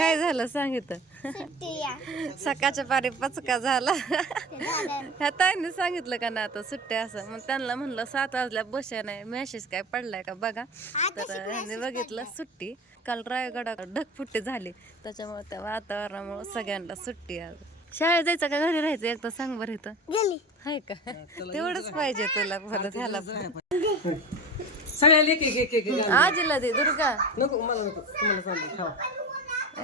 काय झालं सांगितलं सकाळच्या पारी पचका झाला. ते झालं. ह्या ताईने सांगितलं का ना आता सुट्ट्या असं? मग त्यांना म्हणलं सात वाजल्या बसया नाही मेसेज काय पडलाय का बघा. तर ह्यांनी बघितलं सुट्टी. काल रायगडात ढगफुट्टी झाली. त्याच्यामुळे त्या वातावरणामुळे सगळ्यांना सुट्टी आज शाळेत जायचं का घरी राहायचं? एकदा सांग बरं इथं. गेली. हाय का? तेवढंच पाहिजे तुला परत ह्याला एक एक. आजीला दे दुर्गा. नको मला नको. तुम्हाला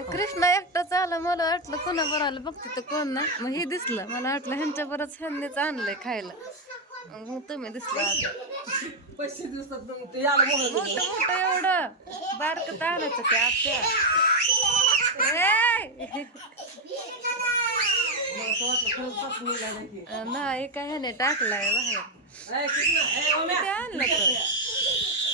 कृष्णा एकटाच आला मला वाटलं कोणा बरं आलं बघते तर कोण नाही मग हे दिसलं मला वाटलं ह्यांच्या बरंच ह्यांनीच आणलंय खायला. मग तुम्ही दिसला पैसे दिसतात मग मोठं मोठं एवढं. बारक तर आणायचं ते आत्या. ए! नाही काय ह्याने टाकलाय बाहेर आणलं तर?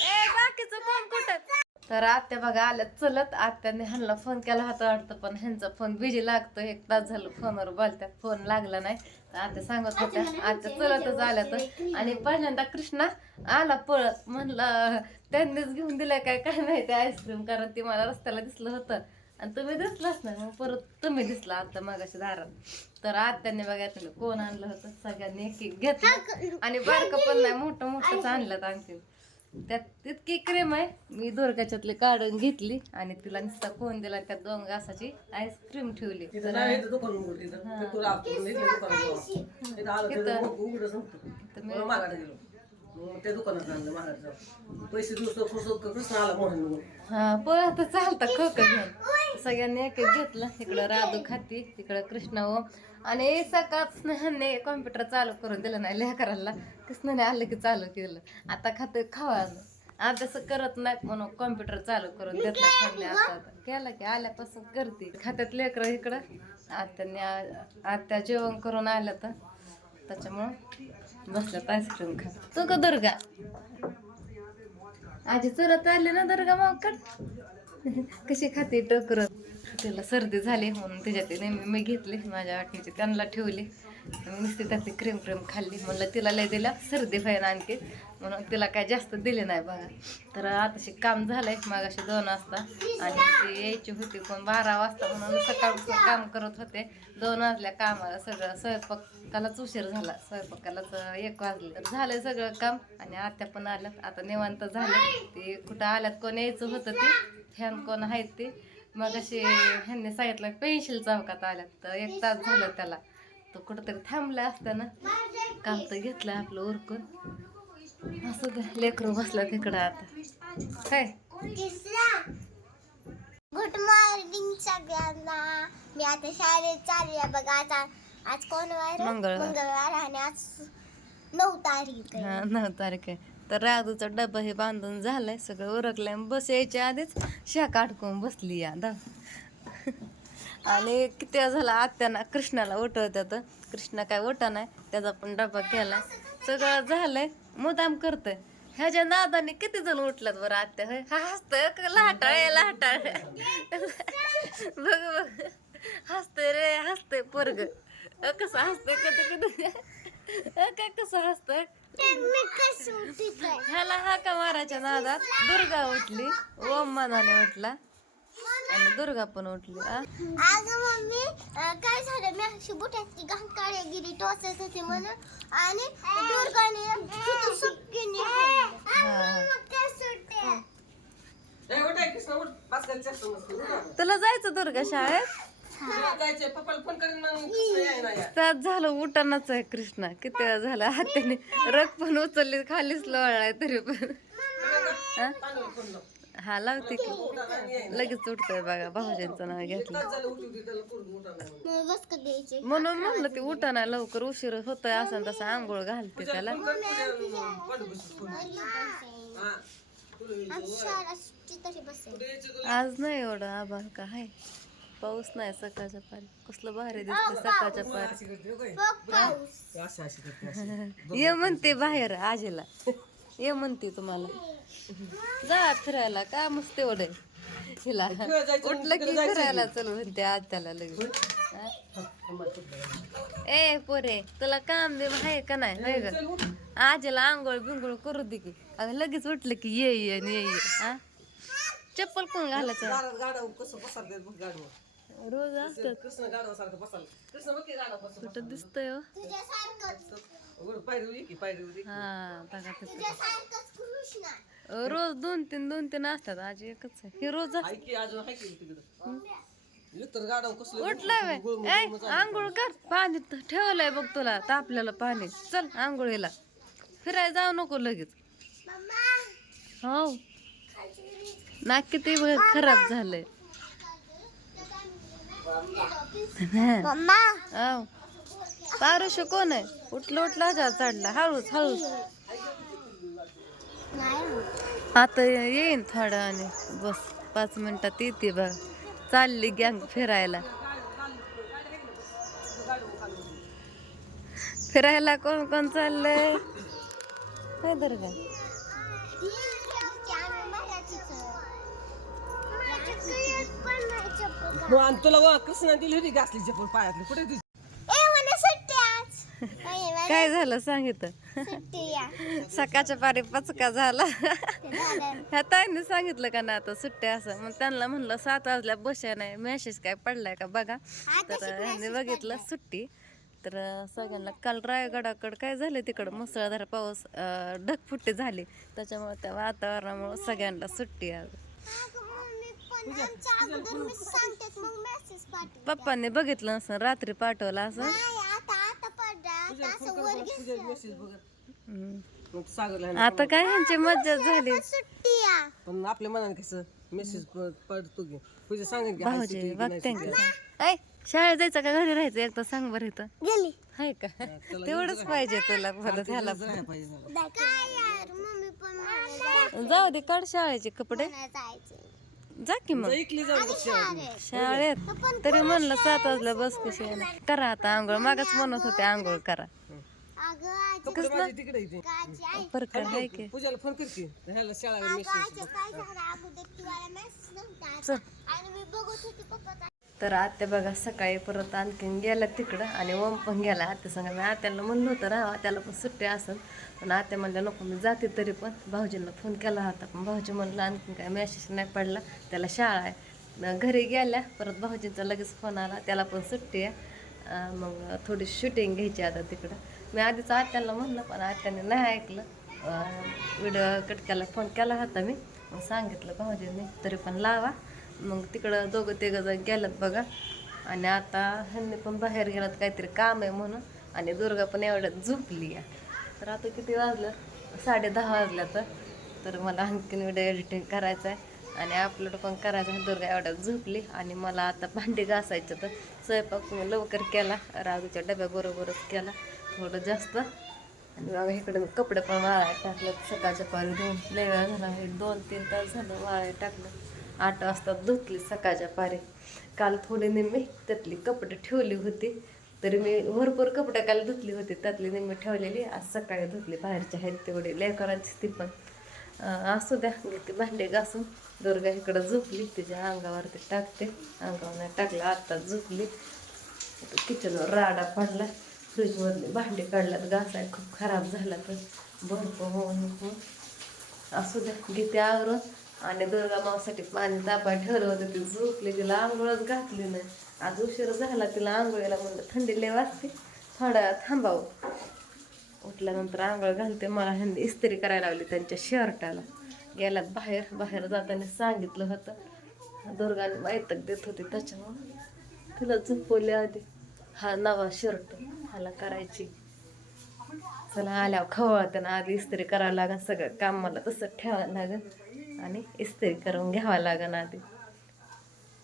ए बाकीचं कोण कुठं? तर आत्या बघा आल्या चलत. आत्याने ह्यांना फोन केला होता वाटतं पण ह्यांचा फोन बिजी लागतो एक तास झालं फोनवर बोलतात फोन लागला नाही. तर आत्या सांगत होत्या आत्या चलतच आल्या तर. आणि पहिल्यांदा कृष्णा आला पळत म्हणलं त्यांनीच घेऊन दिलाय काय काय माहिती आईस्क्रीम कारण ती मला रस्त्याला दिसलं होतं. आणि तुम्ही दिसलाच नाही मग परत तुम्ही दिसला आता मगाशी दारात. तर आत्याने बघायचं कोण आणलं होतं? सगळ्यांनी एक एक घेतलं आणि बारकं पण नाही मोठं मोठंच आणलं आणखी त्यात इतकी क्रीम आहे. मी दोरकाच्यातली काढून घेतली आणि तिला नुसता कोण दिला त्यात दोन घासाची आईस्क्रीम ठेवली. तर उघडच मग त्या दुकानात आणलं पैसे दिवस पुस्तक कृष्ण आला म्हणून हा पळत चालता खोक घेऊन. सगळ्यांनी एक एक घेतलं. इकडं राधू खाती तिकडं कृष्णा ओम हो. आणि सकाळ स्नेहाने कॉम्प्युटर चालू करून दिलं नाही लेकराला. कृष्णाने आलं की चालू केलं. आता खात खावा अभ्यास करत नाही म्हणून कॉम्प्युटर चालू करून देतला ह्यांनी आता केला की आल्यापासून करते. खात्यात लेकरं इकडं. आत्याने आत्या जेवण करून आल्या तर. त्याच्यामुळं बसल्यात आईस्क्रीम खा तू का दुर्गा. आजी चुरत आले ना दुर्गा माकड कशी खाते टोकर? तिला सर्दी झाली म्हणून त्याच्यात नेहमी मी घेतले माझ्या वाटणीचे त्यांना ठेवले. नुसती त्यातली क्रीम क्रीम खाल्ली. म्हणलं तिला लय दिला सर्दी फायन आणखी. म्हणून तिला काय जास्त दिले नाही बघा. तर आताशी काम झालंय मागाशी दोन वाजता. आणि ती यायची होती कोण बारा वाजता म्हणून सकाळपासून काम करत होते. दोन वाजल्या कामाला सगळं. स्वयंपाकालाच उशीर झाला. स्वयंपाकालाच एक वाजले. तर झालं सगळं काम. आणि आत्या पण आल्यात. आता निवांत झालं. ते कुठं आल्यात कोण यायचं होतं ते? फॅन कोण आहेत ते? मग अशी ह्यांनी सांगितलं पेन्शिल चौकात आल्यात. तर एक तास झालं त्याला. तो कुठंतरी थांबला असताना काम तर घेतलं आपलं उरकून. असं लेकरू बसला तिकडं आता. काय? गुड मॉर्निंग सगळ्यांना. मी आता शाळेत चालली आहे. बघा आता आज कोण वार? मंगळवार. मंगळवार आणि आज नऊ तारीख. हा नऊ तारीख आहे. तर राधूचा डबा हे बांधून झालाय. सगळं उरकलंय. बस यायच्या आधीच शाखा अडकून बसली या दा आणि किती झाला आत्याना कृष्णाला उठवत्यात. कृष्णा काय उठा नाही त्याचा पण डबा केला. सगळं झालंय मुदाम करतोय. ह्याच्या नादाने किती जण उठल्यात बरं आत्या? होय हा हसतोय का लाटाळ बघ बघ. हसतोय रे हसतोय पोरग. कसं हसतंय कधी कधी. काय कसं हसतंय? ह्याला हाका मारायच्या नादात दुर्गा उठली ओम मनाने उठला आणि दुर्गा पण उठली आ? अगं मम्मी काय झालं? मी अशी बुटाची घाण काळ्यागिरी टोचत होते म्हणून. आणि दुर्गाने तिथं. तुला जायचं दुर्गा शाळेत. सात झालं उठानाच आहे कृष्णा. किती वेळा झाला हाताने रग पण उचलली खालीच लोळलाय तरी पण. हा? लावते की. लगेच उठतोय बघा भाऊजींचं नाव घेतलं म्हणून. म्हणलं ते उठाना लवकर उशीर होतोय असं तसं आंघोळ घालते त्याला. हा. आज नाही एवढं आभाळ का हाय पाऊस नाही सकाळच्या पारी कसलं भारी दिसतं सकाळच्या पारी. ये म्हणते बाहेर आजीला ये म्हणते तुम्हाला. जा फिरायला का मस्त एवढे हिला. उठलं की फिरायला चल म्हणते आज त्याला लगेच ए पोरे तुला काम बी आहे का नाही? नाही ग. आजीला आंघोळ बिंघोळ करू दे की. अगं लगेच उठलं की ये ये आणि ये ये. चप्पल कोण घालायचं? रोज असतात. कृष्ण गाडव सारखं बसाल. कृष्ण बघ की कुठं दिसतंय हो? तुझ्यासारखंच. बघ पायरी ये की पायरी उडी हा बघा तिथं तुझ्यासारखंच कृष्णा. अं, रोज दोन तीन दोन तीन असतात. आज एकच आहे. हे रोज हाय की अजून हाय की तिकडं? एकतर गाडव कसलं उठलाय गुळमुळ- बाय गुळमुळ आंघोळ कर. पाणी त- ठेवलंय बघ तुला. तापलेलं पाणी. चल आंघोळीला फिरायला जाऊ नको लगेच. मम्मा. हो. नाक किती बघ खराब झालंय. हो. पारुष कोण आहे? उठलं उठला जा चढला. हळूच हळूच. आता येईन थोडं आणि बस पाच मिनिटात येते बघ. चालली गँग फिरायला. फिरायला कोण कोण चाललंय? काय हो, आणि तुला वा कृष्णा दिली होती घासली चप्पल पायातली. कुठे तुझी? काय झालं सांगितलं सकाळच्या पारी पचका झाला. ह्या ताईने सांगितलं का ना आता सुट्ट्या असं? मग त्यांना म्हणलं सात वाजल्या बसया नाही मेसेज काय पडलाय का बघा. तर ह्यांनी बघितलं सुट्टी. तर सगळ्यांना काल रायगडाकडं काय झालं तिकडं? मुसळधार पाऊस अं, ढगफुट्टी झाली. त्याच्यामुळे त्या वातावरणामुळे सगळ्यांना सुट्टी आहे पप्पांनी बघितलं असं रात्री पाठवलं असं. आता काय? ह्यांची मज्जा झाली. पण आपल्या मनाने कसं? मेसेज पडतो की. तुझे भाऊजी ऐ शाळेत जायचं का? घरी राहायचं? एकदा सांग बरं इथं. गेली. हाय का? तेवढंच पाहिजे तुला परत ह्याला पाहिजे. काय यार मम्मी पण म्हणायला जाऊ दे काढ शाळेचे कपडे. जायचं जा की मग. जाऊ शाळेत. तरी म्हणलं सात वाजला बस कशी. करा आता आंघोळ. मागच म्हणत होते आंघोळ करा. परकड की. पूजाला फोन ह्याला शाळा चल. तर आत्या बघा सकाळी परत आणखीन गेला तिकडं आणि ओम पण गेला. आत्या सांगा मी आत्याला म्हणलं होतं राहा त्याला पण सुट्टी असेल पण आत्या म्हणल्या नको मी जाते तरी पण. भाऊजींना फोन केला होता पण भाऊजी म्हणलं आणखीन काय मेसेज नाही पडला. त्याला शाळा आहे. घरी गेल्या परत भाऊजींचा लगेच फोन आला. त्याला पण सुट्टी आहे. मग थोडी शूटिंग घ्यायची आता तिकडं. मी आधीच आत्याला म्हणलं पण आत्याने नाही ऐकलं. व्हिडिओ कट केला फोन केला होता मी. मग सांगितलं भाऊजींनी तरी पण लावा. मग तिकडं दोघं तिघं जण बघा. आणि आता ह्यांनी पण बाहेर गेलात काहीतरी काम आहे म्हणून. आणि दुर्गा पण एवढ्यात झोपली आहे. तर आता किती वाजलं? साडे दहा वाजल्या तर तर मला आणखीन व्हिडिओ एडिटिंग करायचं आहे. आणि अपलोड पण करायचं आहे. दुर्गा एवढ्यात झोपली. आणि मला आता भांडी घासायचं तर स्वयंपाक लवकर केला. राजूच्या डब्याबरोबरच केला. थोडं जास्त. आणि बघा इकडे कपडे पण वाळायला टाकलं सकाळच्या पारी दोन. लय वेळ झाला. एक दोन तीन तास झालं वाळायला टाकलं. आठ वाजता धुतली सकाळच्या पारी. काल थोडी निम्मे त्यातली कपडे ठेवली होती. तरी मी भरपूर कपडे काल धुतली होती. त्यातली निम्मे ठेवलेली. आज सकाळी धुतली. बाहेरच्या आहेत तेवढे. लेकरांची ती पण. असू द्या. घेते भांडे घासून दुर्गा इकडं झोपली. तिच्या अंगावरती टाकते. अंगावर नाही टाकलं. आत्ता झोपली. किचनवर राडा पडला. फ्रीजमधले भांडे काढल्यात. घासाय खूप खराब झाला तर. भरपूर होऊन. असू द्या. घेते आवरून. आणि दुर्गा मावसाठी पाणी तापा ठरवत ती झोपली तिला आंघोळच घातली नाही. आज उशीर झाला तिला आंघोळीला म्हणलं थंडी लय वाजते थोडा वेळ थांबावं. उठल्यानंतर आंघोळ घालते मला ह्यांनी इस्त्री करायला लावली त्यांच्या शर्टाला. गेल्यात बाहेर बाहेर जाताना सांगितलं होतं. दुर्गाने वैतक देत होती त्याच्यामुळं. तिला झोपवली आधी. हा नवा शर्ट हाला करायची. चला आल्यावर खवळते त्यांना आधी इस्त्री करावं लागेल सगळं काम मला तसं ठेवावं लागेल आणि इस्त्री करून घ्यावं लागेल आधी.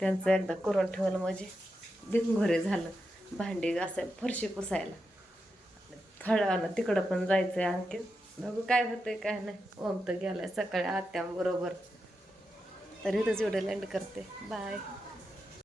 त्यांचं एकदा करून ठेवलं म्हणजे भिंगोरे झालं भांडी घासायला फरशी पुसायला. थोड्या तिकडं पण जायचं आहे आणखी बघू काय होतंय काय नाही. ओम तर गेलाय सकाळी आत्याबरोबर. तर इथंच एवढं लँड करते. बाय